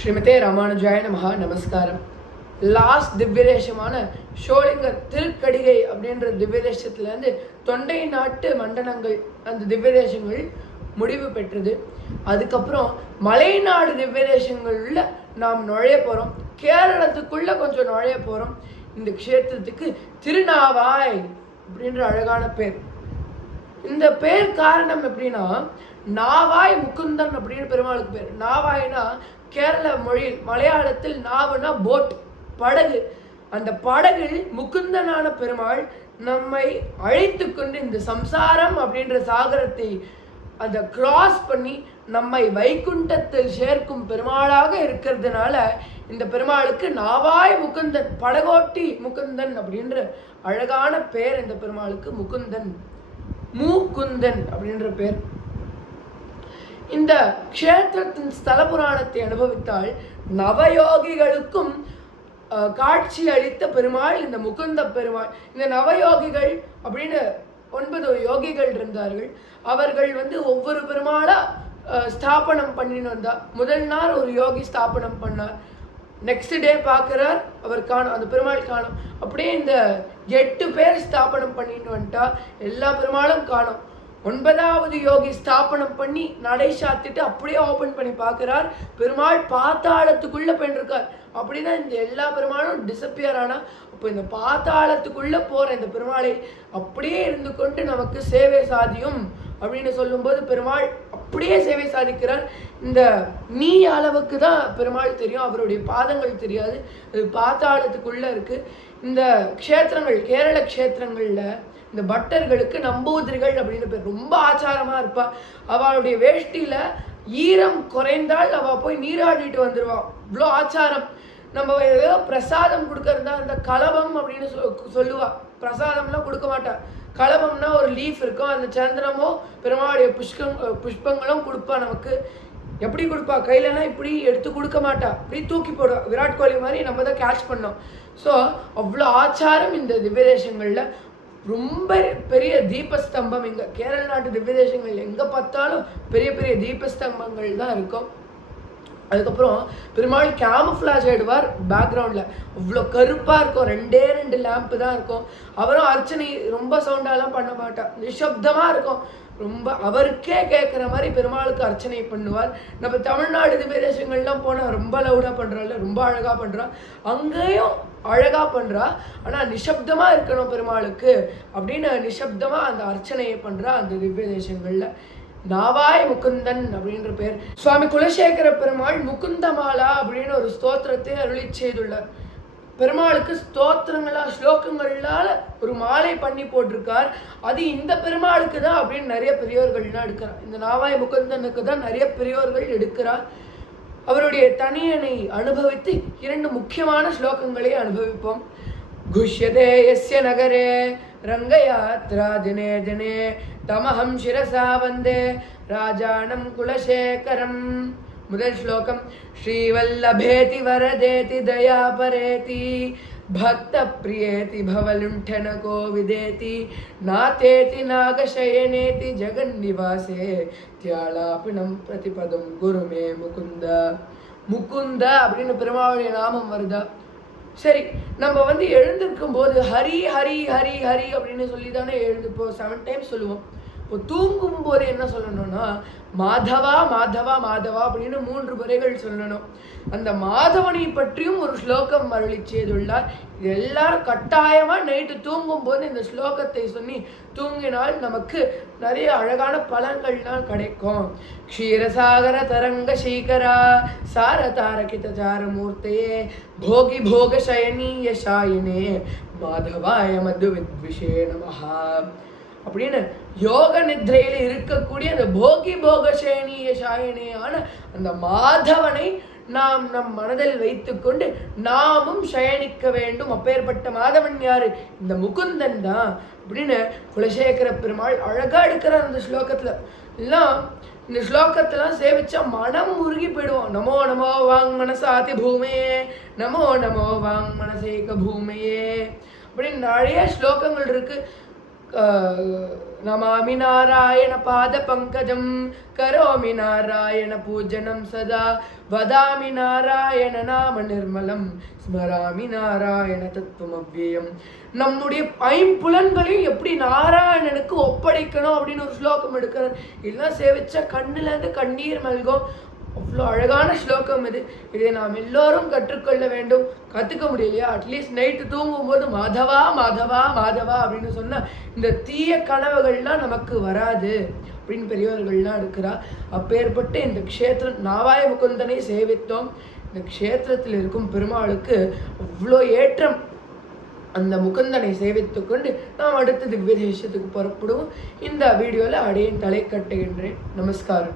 ஸ்ரீமதே ராமானுஜாய நமஹா நமஸ்காரம். லாஸ்ட் திவ்யதேசமான ஷோலிங்கர் திருக்கடிகை அப்படின்ற திவ்யதேசத்துலேருந்து தொண்டை நாட்டு மண்டலங்கள் அந்த திவ்யதேசங்கள் முடிவு பெற்றது. அதுக்கப்புறம் மலைநாடு திவ்யதேசங்களில் நாம் நுழைய போகிறோம் கேரளத்துக்குள்ளே கொஞ்சம் நுழைய போகிறோம் இந்த க்ஷேத்திரத்துக்கு திருநாவாய் அப்படின்ற அழகான பேர். இந்த பேர் காரணம் எப்படின்னா நாவாய் முக்குந்தன் அப்படின்னு பெருமாளுக்கு பேர். நாவாய்னா கேரள மொழியில் மலையாளத்தில் நாவுனா போட் படகு. அந்த படகில் முகுந்தனான பெருமாள் நம்மை அழைத்து கொண்டு இந்த சம்சாரம் அப்படின்ற சாகரத்தை அந்த கிராஸ் பண்ணி நம்மை வைகுண்டத்தில் சேர்க்கும் பெருமாளாக இருக்கிறதுனால இந்த பெருமாளுக்கு நாவாய் முகுந்தன் படகோட்டி முகுந்தன் அப்படின்ற அழகான பேர் இந்த பெருமாளுக்கு முகுந்தன். மூக்குந்தன் அப்படின்ற பேர். இந்த க்ஷேத்திரத்தின் ஸ்தல புராணத்தை அனுபவித்தால் நவயோகிகளுக்கும் காட்சி அளித்த பெருமாள் இந்த முகுந்த பெருமாள் இந்த நவயோகிகள் அப்படின்னு ஒன்பது யோகிகள் இருந்தார்கள். அவர்கள் வந்து ஒவ்வொரு பெருமாளாக ஸ்தாபனம் பண்ணின்னு வந்தா முதல் நாள் ஒரு யோகி ஸ்தாபனம் பண்ணார். நெக்ஸ்ட் டே பார்க்குறார் அவர் காணும் அந்த பெருமாள் காணும். அப்படியே இந்த எட்டு பேர் ஸ்தாபனம் பண்ணிட்டு வந்துட்டா எல்லா பெருமாளும் காணும். ஒன்பதாவது யோகி ஸ்தாபனம் பண்ணி நடை சாத்திட்டு அப்படியே ஓப்பன் பண்ணி பார்க்குறார். பெருமாள் பாத்தாளத்துக்குள்ள போயிருக்கார் அப்படின்னா இந்த எல்லா பெருமாளும் டிசப்பியர் ஆனால் இப்போ இந்த பாத்தாளத்துக்குள்ளே போகிற இந்த பெருமாளை அப்படியே இருந்து கொண்டு நமக்கு சேவை சாதியும் அப்படின்னு சொல்லும்போது பெருமாள் அப்படியே சேவை சாதிக்கிறார். இந்த நீ அளவுக்கு தான் பெருமாள் தெரியும். அவருடைய பாதங்கள் தெரியாது. அது பாத்தாளத்துக்குள்ளே இருக்குது இந்த க்ஷேத்திரங்கள் கேரள க்ஷேத்திரங்களில் இந்த பட்டர்களுக்கு நம்பூதிரிகள் அப்படின்னு பேர். ரொம்ப ஆச்சாரமாக இருப்பாள் அவளுடைய வேஷ்டியில் ஈரம் குறைந்தால் அவள் போய் நீராடிட்டு வந்துடுவாள் இவ்வளோ ஆச்சாரம். நம்ம ஏதோ பிரசாதம் கொடுக்கறதா இந்த கலபம் அப்படின்னு சொ- சொல்லுவாள் பிரசாதம்லாம் கொடுக்க மாட்டாள் கலபம்னா ஒரு லீஃப் இருக்கும். அந்த சந்திரமோ பெருமாளுடைய புஷ்கம் புஷ்பங்களும் கொடுப்பா நமக்கு. எப்படி கொடுப்பா? கையிலனா இப்படி எடுத்து கொடுக்க மாட்டா. இப்படி தூக்கி போடுவா. விராட் கோலி மாதிரி நம்ம தான் கேட்ச் பண்ணோம். ஸோ அவ்வளோ ஆச்சாரம் இந்த திவ்யதேசங்களில். ரொம்ப பெரிய தீபஸ்தம்பம் இங்கே கேரள நாட்டு திவ்யதேசங்கள் எங்கே பார்த்தாலும் பெரிய பெரிய தீபஸ்தம்பங்கள் தான் இருக்கும். அதுக்கப்புறம் பெருமாள் கேமஃப்ளாஜ் ஆயிடுவார் பேக்ரவுண்டில் அவ்வளோ கருப்பாக இருக்கும். ரெண்டே ரெண்டு லேம்ப்பு தான் இருக்கும். அவரும் அர்ச்சனை ரொம்ப சவுண்டாலாம் பண்ண மாட்டார். நிசப்தமாக இருக்கும். ரொம்ப அவருக்கே கேட்குற மாதிரி பெருமாளுக்கு அர்ச்சனை பண்ணுவார். நம்ம தமிழ்நாடு திவ்யதேசங்கள்லாம் போனால் ரொம்ப லவுடாக பண்ணுறாள் ரொம்ப அழகாக பண்ணுறா அங்கேயும் அழகாக பண்ணுறா ஆனால் நிசப்தமாக இருக்கணும் பெருமாளுக்கு அப்படின்னு நிசப்தமாக அந்த அர்ச்சனையை பண்ணுறா அந்த திவ்யதேசங்களில் நாவாய் முகுந்தன் அப்படின்ற பேர். சுவாமி குலசேகர பெருமாள் முகுந்தமாலா அப்படின்னு ஒரு ஸ்தோத்திரத்தை அருளி செய்துள்ளார் பெருமாளுக்கு ஸ்தோத்திரங்களா ஸ்லோகங்களால ஒரு மாலை பண்ணி போட்டிருக்கார். அது இந்த பெருமாளுக்கு தான் அப்படின்னு நிறைய பெரியோர்கள்லாம் எடுக்கிறார் இந்த நாவாய் முகுந்தனுக்கு தான் நிறைய பெரியோர்கள் எடுக்கிறார். அவருடைய தனியனை அனுபவித்து இரண்டு முக்கியமான ஸ்லோகங்களை அனுபவிப்போம். குஷ்யதே எஸ்ய நகரே ரங்கயாத்ரா தினே தினே தமஹம் சிரசா வந்தே ராஜானம் குலசேகரம். முதல் ஸ்லோகம் ஸ்ரீவல்லபேதி வரதேதி தயாபரேதி பக்த பிரியேதி பவலுண்டனகோ விதேதி நாதேதி நாகசயனேதி ஜெகன்னிவாசே தியாளாபிணம் பிரதிபதம் குருமே முகுந்த முகுந்த அப்படின்னு பெருமாளுடைய நாமம் வருதா? சரி நம்ம வந்து எழுந்திருக்கும் போது ஹரி ஹரி ஹரி ஹரி அப்படின்னு சொல்லி தானே எழுந்துப்போம். செவன் டைம்ஸ் சொல்லுவோம். தூங்கும் போது என்ன சொல்லணும்னா மாதவா மாதவா மாதவா அப்படின்னு மூன்று முறைகள் சொல்லணும். அந்த மாதவனை பற்றியும் ஒரு ஸ்லோகம் அருளி செய்துள்ளார். இது எல்லாரும் கட்டாயமாக நைட்டு தூங்கும் போது இந்த ஸ்லோகத்தை சொல்லி தூங்கினால் நமக்கு நிறைய அழகான பலன்கள்லாம் கிடைக்கும். க்ஷீரசாகர தரங்க சீகரா சார தாரகித சாரமூர்த்தையே போகி போக சயனீய சாயினே மாதவாய மது வித்விஷே நமஹா. அப்படின்னு யோக நித்ரையில் இருக்கக்கூடிய அந்த போகி போக சேனிய சாயனியான அந்த மாதவனை நாம் நம் மனதில் வைத்துக்கொண்டு நாமும் சயனிக்க வேண்டும். அப்பேற்பட்ட மாதவன் யாரு? இந்த முகுந்தன் தான் அப்படின்னு குலசேகர பெருமாள் அழகா எடுக்கிறார் அந்த ஸ்லோகத்துல. எல்லாம் இந்த ஸ்லோகத்தெல்லாம் சேவிச்சா மனம் உருகி போயிடுவோம் நமோ நமோ வாங் மனசாதி பூமையே நமோ நமோ வாங் மனசேக பூமையே அப்படின்னு நிறைய ஸ்லோகங்கள் இருக்கு. நமாமி நாராயண பாத பங்கஜம். கரோமி நாராயண பூஜனம் சதா. வதாமி நாராயண நாம நிர்மலம். ஸ்மராமி நாராயண தத்துவம் அவ்வியம். நம்முடைய ஐம்புலன்களையும் எப்படி நாராயணனுக்கு ஒப்படைக்கணும் அப்படின்னு ஒரு ஸ்லோகம் எடுக்கிறார். இதெல்லாம் சேவிச்சா கண்ணுலேருந்து கண்ணீர் மல்கும். அவ்வளோ அழகான ஸ்லோகம் இது. இதை நாம் எல்லோரும் கற்றுக்கொள்ள வேண்டும். கற்றுக்க முடியலையா? அட்லீஸ்ட் நைட்டு தூங்கும்போது மாதவா மாதவா மாதவா அப்படின்னு சொன்னால் இந்த தீய கனவுகள்லாம் நமக்கு வராது. அப்படின்னு பெரியவர்கள்லாம் இருக்கிறா. அப்பேற்பட்டு இந்த க்ஷேத்திரம் நாவாய முகுந்தனை சேவித்தோம். இந்த க்ஷேத்திரத்தில் இருக்கும் பெருமாளுக்கு அவ்வளோ ஏற்றம். அந்த முகுந்தனை சேவித்து கொண்டு நாம் அடுத்த திவ்ய தேசத்துக்கு புறப்படுவோம். இந்த வீடியோவில் அடையன் தலை கட்டுகின்றேன் நமஸ்காரம்.